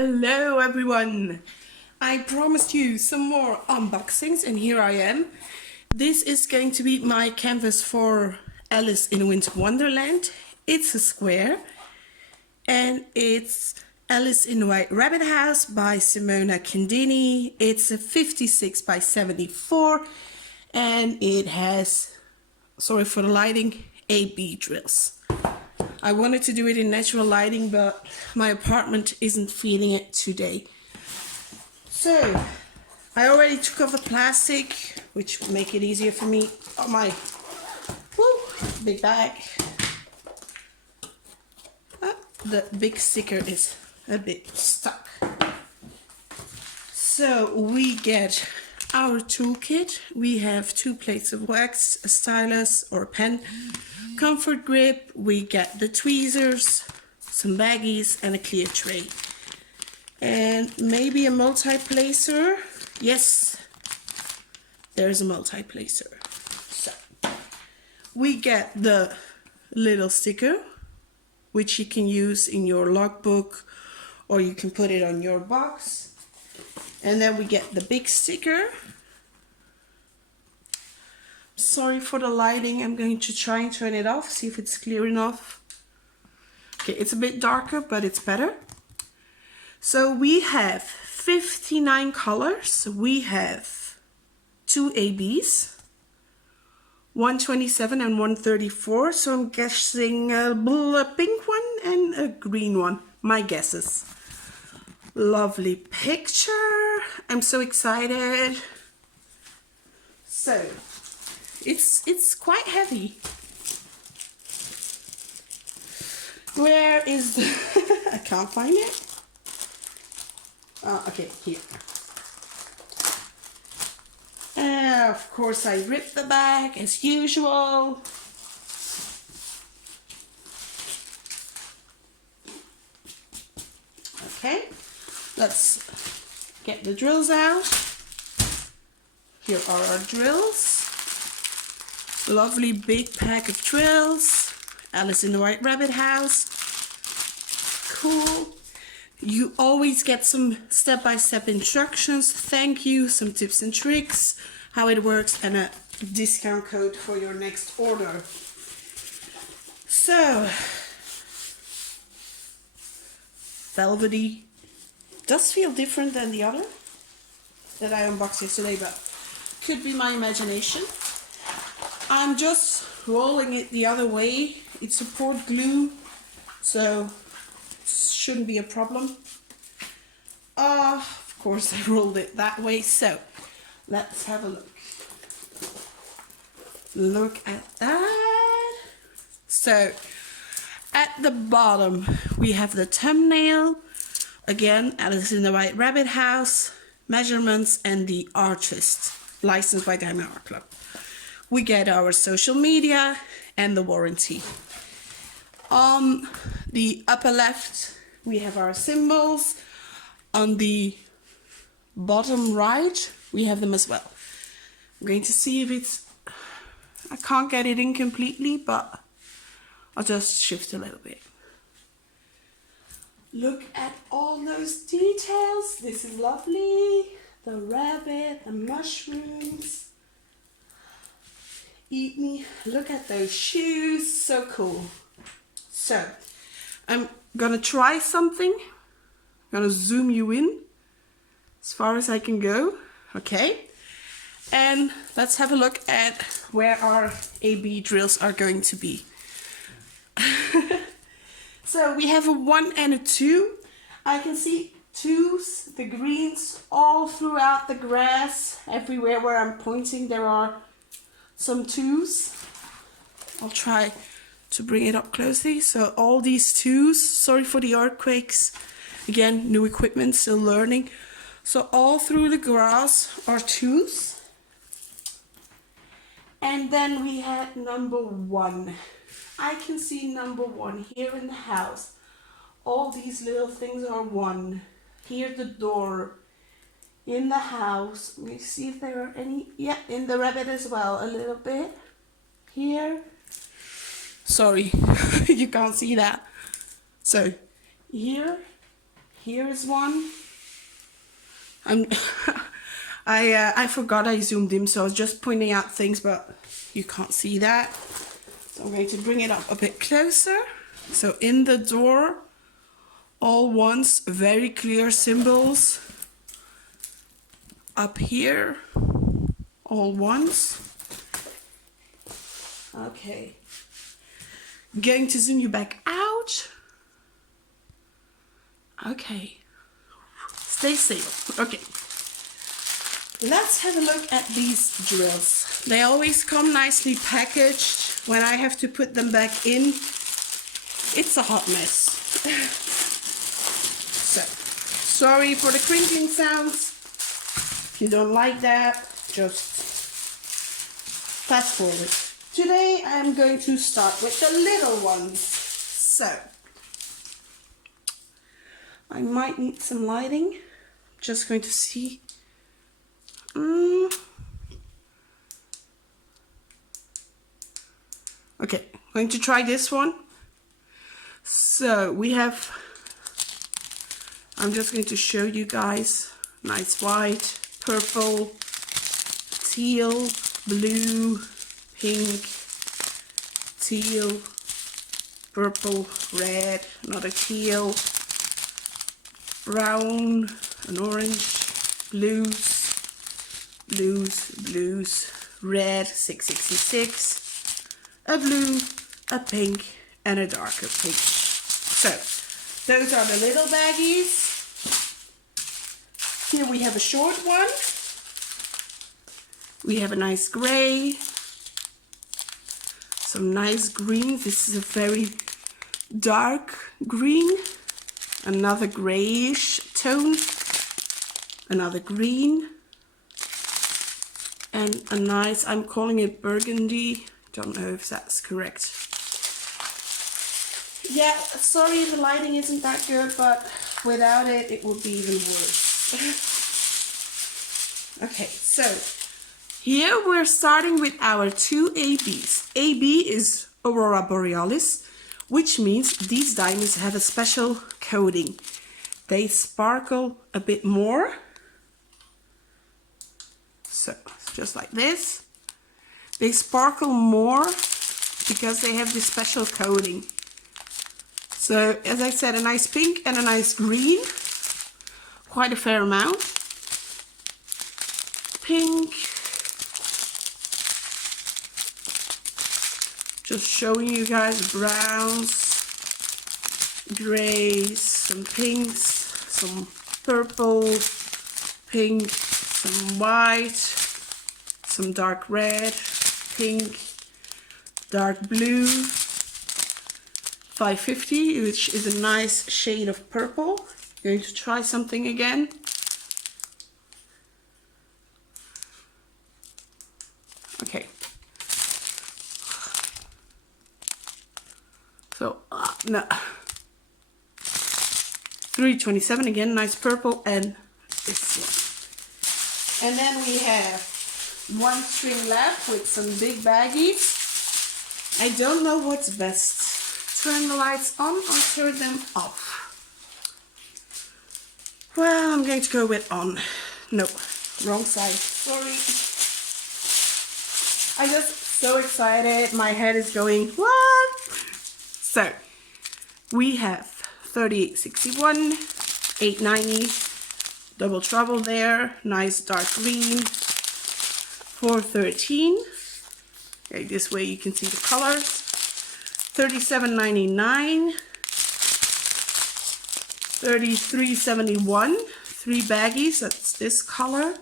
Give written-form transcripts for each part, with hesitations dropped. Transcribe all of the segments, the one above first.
Hello everyone! I promised you some more unboxings and here I am. This is going to be my canvas for Alice in Winter Wonderland. It's a square and it's Alice in the White Rabbit House by Simona Candini. It's a 56 by 74 and it has, sorry for the lighting, AB drills. I wanted to do it in natural lighting, but my apartment isn't feeling it today. So, I already took off the plastic, which will make it easier for me. Oh my, big bag. The big sticker is a bit stuck. So, we get our toolkit. We have 2 plates of wax, a stylus or a pen, comfort grip, we get the tweezers, some baggies and a clear tray. And maybe a multi-placer. Yes, there's a multi-placer. So, we get the little sticker, which you can use in your logbook or you can put it on your box. And then we get the big sticker. Sorry for the lighting, I'm going to try and turn it off, see if it's clear enough. Okay, it's a bit darker, but it's better. So we have 59 colors. We have 2 ABs, 127 and 134. So I'm guessing a pink one and a green one, my guesses. Lovely picture. I'm so excited. So, it's quite heavy. Where is the I can't find it. Okay, here. Of course I ripped the bag as usual. Okay, let's get the drills out. Here are our drills. Lovely big pack of drills. Alice in the White Rabbit House. Cool. You always get some step-by-step instructions. Thank you. Some tips and tricks. How it works and a discount code for your next order. So, velvety. Does feel different than the other that I unboxed yesterday, but could be my imagination. I'm just rolling it the other way. It's support glue, so shouldn't be a problem. Of course I rolled it that way, so let's have a look. Look at that. So at the bottom we have the thumbnail. Again, Alice in the White Rabbit House, measurements and the artist, licensed by Diamond Art Club. We get our social media and the warranty. On the upper left, we have our symbols. On the bottom right, we have them as well. I'm going to see if it's... I can't get it in completely, but I'll just shift a little bit. Look at all those details. This is lovely. The rabbit, the mushrooms. Eat me. Look at those shoes. So cool. So, I'm gonna try something. I'm gonna zoom you in as far as I can go. Okay. And let's have a look at where our AB drills are going to be. So we have a 1 and a 2. I can see 2s, the greens, all throughout the grass. Everywhere where I'm pointing there are some 2s. I'll try to bring it up closely. So all these 2s, sorry for the earthquakes. Again, new equipment, still learning. So all through the grass are 2s. And then we had number 1. I can see number 1 here in the house. All these little things are 1. Here the door. In the house. Let me see if there are any. Yeah, in the rabbit as well, a little bit. Here. Sorry, you can't see that. So, here, Here is one. I forgot I zoomed in, so I was just pointing out things, but you can't see that. So I'm going to bring it up a bit closer. So in the door, all ones, very clear symbols. Up here, all ones. Okay. Going to zoom you back out. Okay. Stay safe. Okay. Let's have a look at these drills. They always come nicely packaged. When I have to put them back in, it's a hot mess. So, sorry for the crinkling sounds. If you don't like that, just fast forward. Today I am going to start with the little ones. So, I might need some lighting. Just going to see. Okay, I'm going to try this one. So we have, I'm just going to show you guys, nice white, purple, teal, blue, pink, teal, purple, red, another teal, brown, an orange, blues, red, 666, a blue, a pink, and a darker pink. So, those are the little baggies. Here we have a short one. We have a nice gray, some nice green. This is a very dark green, another grayish tone, another green, and a nice, I'm calling it burgundy. Don't know if that's correct. Yeah, sorry the lighting isn't that good, but without it, it would be even worse. Okay, so here we're starting with our two ABs. AB is Aurora Borealis, which means these diamonds have a special coating. They sparkle a bit more. So, just like this. They sparkle more because they have this special coating. So, as I said, a nice pink and a nice green. Quite a fair amount. Pink. Just showing you guys browns, grays, some pinks, some purple, pink, some white, some dark red, pink, dark blue, 550, which is a nice shade of purple. Going to try something again. Okay. So, no. 327 again, nice purple, and this one. And then we have one string left with some big baggies. I don't know what's best. Turn the lights on or turn them off. Well, I'm going to go with on. No, wrong side. Sorry. I'm just so excited. My head is going, what? So, we have 3861, 890, double trouble there, nice dark green, 413. Okay, this way you can see the colors. 37.99, 33.71, 3 baggies, that's this color,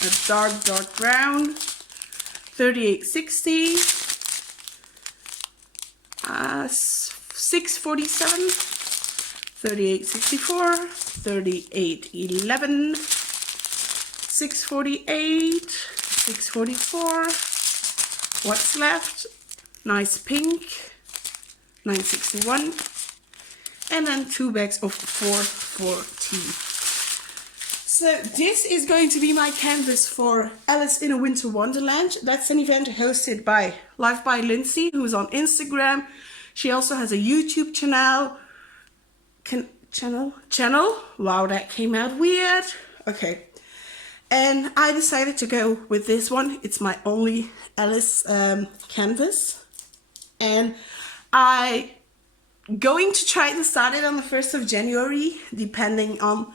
a dark brown, 38.60, 6.47, 38.64, 38.11, 6.48, 6.44. What's left? Nice pink, 9.61, and then 2 bags of 4.14. So this is going to be my canvas for Alice in a Winter Wonderland. That's an event hosted by Life.W.Lindsay, who's on Instagram. She also has a YouTube channel. channel. Wow, that came out weird. Okay. And I decided to go with this one. It's my only Alice canvas. And I going to try to start it on the 1st of January, depending on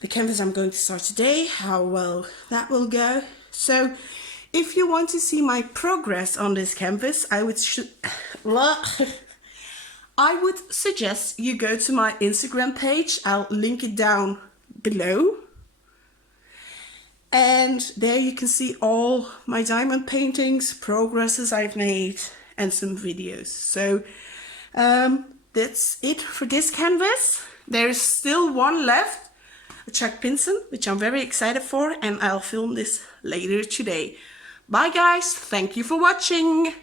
the canvas I'm going to start today, how well that will go. So if you want to see my progress on this canvas, I would suggest you go to my Instagram page. I'll link it down below. And there you can see all my diamond paintings, progresses I've made, and some videos. So that's it for this canvas. There's still one left, a Chuck Pinson, which I'm very excited for, and I'll film this later today. Bye guys, thank you for watching.